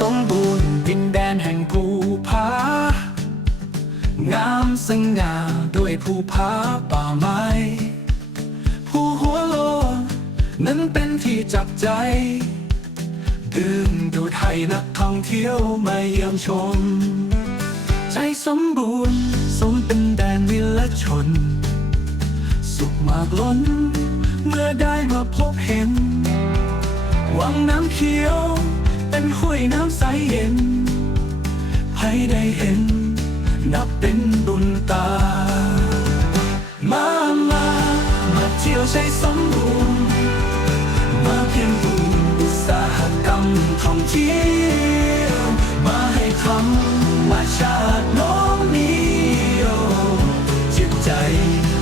สมบูรณ์ ดินแดนแห่งภูผางามสง่าด้วยภูผาป่าไม้ภูหัวโลนนั้นเป็นที่จับใจดื่มดูไทยนักท่องเที่ยวมาเยี่ยมชม ใจสมบูรณ์ สมเป็นแดนวิลชน สุขมากล้น เมื่อได้มาพบเห็น วังน้ำเขียว เป็นห้วยน้ำใสเย็น ให้ได้เห็น นับเป็นบุญตา มามามาเที่ยวใช้สมบูรณ์มาเพียงบุญอุตสาหกรรมท่องเที่ยว มาให้ธรรมาชาติน้องนิยจิตใจ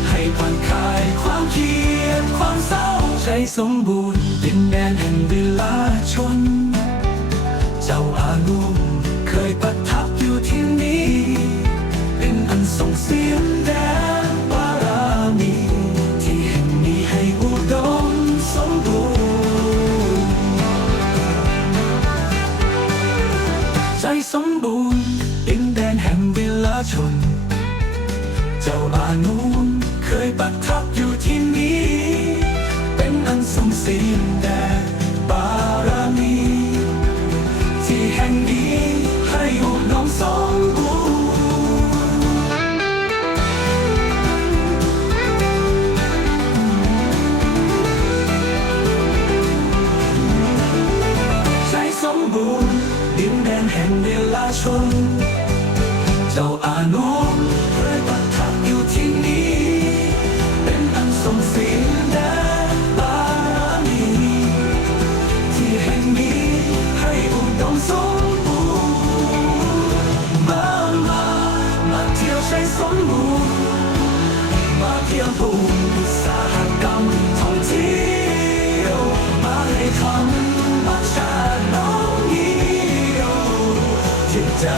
ให้ผ่อนคลายความเครียดความเศร้าใจสมบูรณ์ดินแดนแห่งเวลาช ชน เจ้าอานุมเคยประทับอยู่ที่นี่เป็นอันสมเสียงแดนบารมี ที่แห่งนี้ให้อุดมสมบูรณ์ใจสมบูรณ์ดินแดนแห่งเวลาชน เจ้าอานุเคยประทับอยู่ที่นี่เป็นอันทรงสินแดนบารมีที่แห่งนี้ให้อุดมสมบูรณ์มามามาเที่ยวใช้สมบูรณ์มาเที่ยวภูมิ ใจ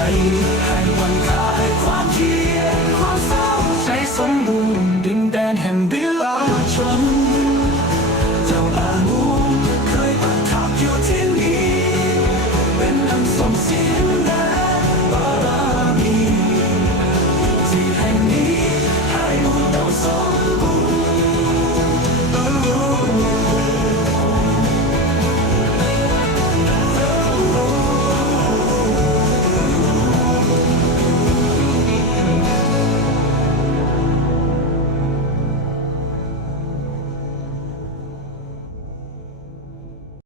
ให้วันคลายความเพียรความเศร้าใจสมบูรณ์